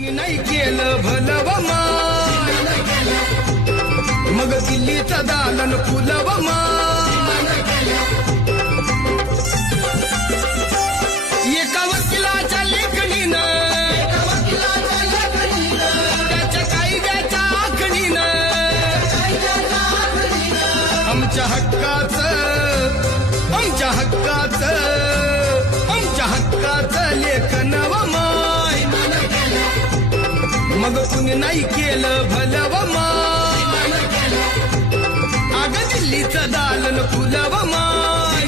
कुणी नाही केलं भलं व माय, मग दिल्लीचं दालन फुलं व माय. एका वकिलाच्या लेखणीनं, त्याच्या कायद्याच्या आखणीनं, आमच्या हक्काचं, आमच्या हक्काचं, आमच्या हक्काचं लेखन व माय. मग कुणी नाही केलं भलं व माय, अगं दिल्लीचं दालन फुलं व माय.